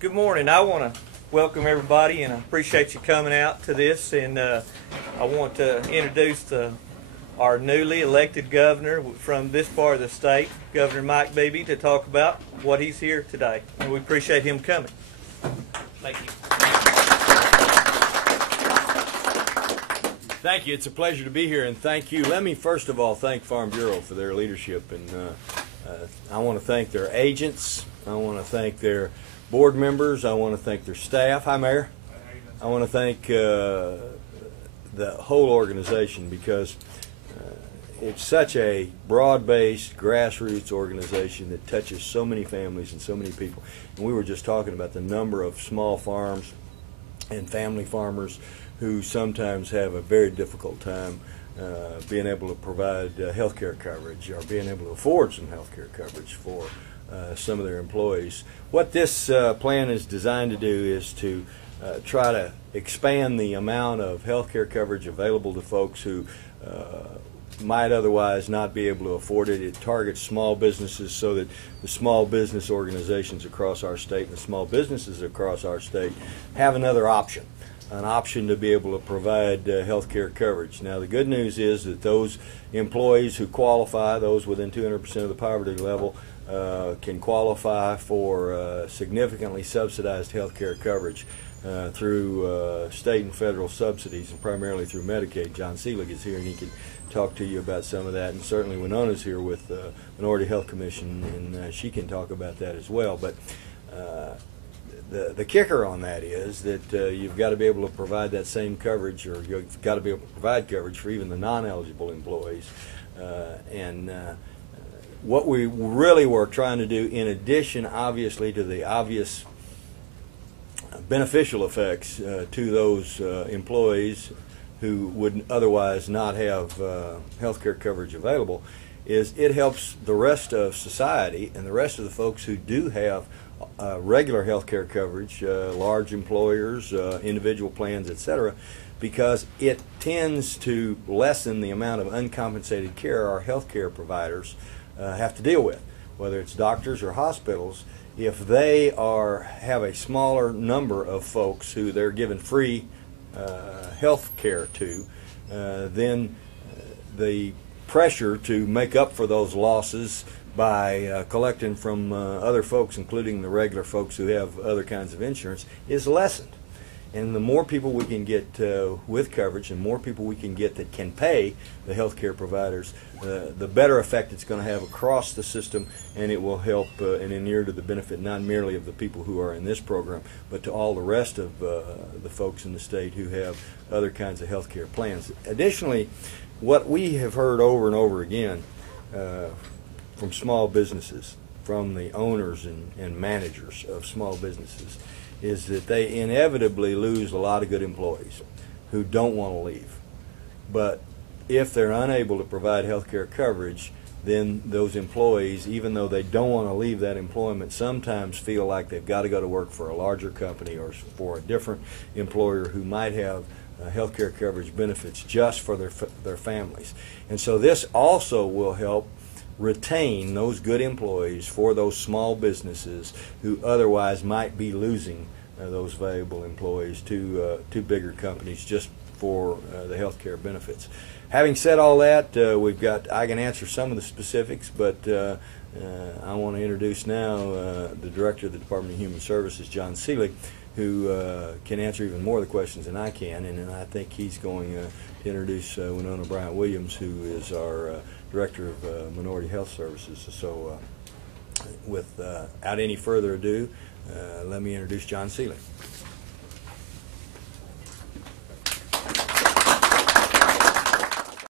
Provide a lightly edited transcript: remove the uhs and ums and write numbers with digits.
Good morning. I want to welcome everybody, and I appreciate you coming out to this. And I want to introduce our newly elected governor from this part of the state, Governor Mike Beebe, to talk about what he's here today. And we appreciate him coming. Thank you. Thank you. It's a pleasure to be here, and thank you. Let me first of all thank Farm Bureau for their leadership, and I want to thank their agents. I want to thank their board members. I want to thank their staff. Hi, Mayor. I want to thank the whole organization, because it's such a broad-based, grassroots organization that touches so many families and so many people. And we were just talking about the number of small farms and family farmers who sometimes have a very difficult time being able to provide health care coverage, or being able to afford some health care coverage for some of their employees. What this plan is designed to do is to try to expand the amount of health care coverage available to folks who might otherwise not be able to afford it. It targets small businesses so that the small business organizations across our state and the small businesses across our state have another option. An option to be able to provide health care coverage. Now, the good news is that those employees who qualify, those within 200% of the poverty level, can qualify for significantly subsidized health care coverage through state and federal subsidies, and primarily through Medicaid. John Seelig is here, and he can talk to you about some of that, and certainly Winona's here with the Minority Health Commission, and she can talk about that as well. But the kicker on that is that you've got to be able to provide that same coverage, or you've got to be able to provide coverage for even the non-eligible employees. What we really were trying to do, in addition, obviously, to the obvious beneficial effects to those employees who would otherwise not have health care coverage available, is it helps the rest of society and the rest of the folks who do have regular health care coverage, large employers, individual plans, etc., because it tends to lessen the amount of uncompensated care our health care providers have to deal with, whether it's doctors or hospitals. If they have a smaller number of folks who they're given free health care to, then the pressure to make up for those losses by collecting from other folks, including the regular folks who have other kinds of insurance, is lessened. And the more people we can get with coverage, and more people we can get that can pay the health care providers, the better effect it's going to have across the system, and it will help and inure to the benefit not merely of the people who are in this program, but to all the rest of the folks in the state who have other kinds of health care plans. Additionally, what we have heard over and over again from small businesses, from the owners and managers of small businesses, is that they inevitably lose a lot of good employees who don't want to leave. But if they're unable to provide health care coverage, then those employees, even though they don't want to leave that employment, sometimes feel like they've got to go to work for a larger company or for a different employer who might have health care coverage benefits just for their families. And so this also will help retain those good employees for those small businesses who otherwise might be losing those valuable employees to bigger companies just for the health care benefits. Having said all that, I can answer some of the specifics, but I want to introduce now the Director of the Department of Human Services, John Seelig, who can answer even more of the questions than I can, and I think he's going to introduce Winona Bryant-Williams, who is our Director of Minority Health Services. So without any further ado, let me introduce John Seelig.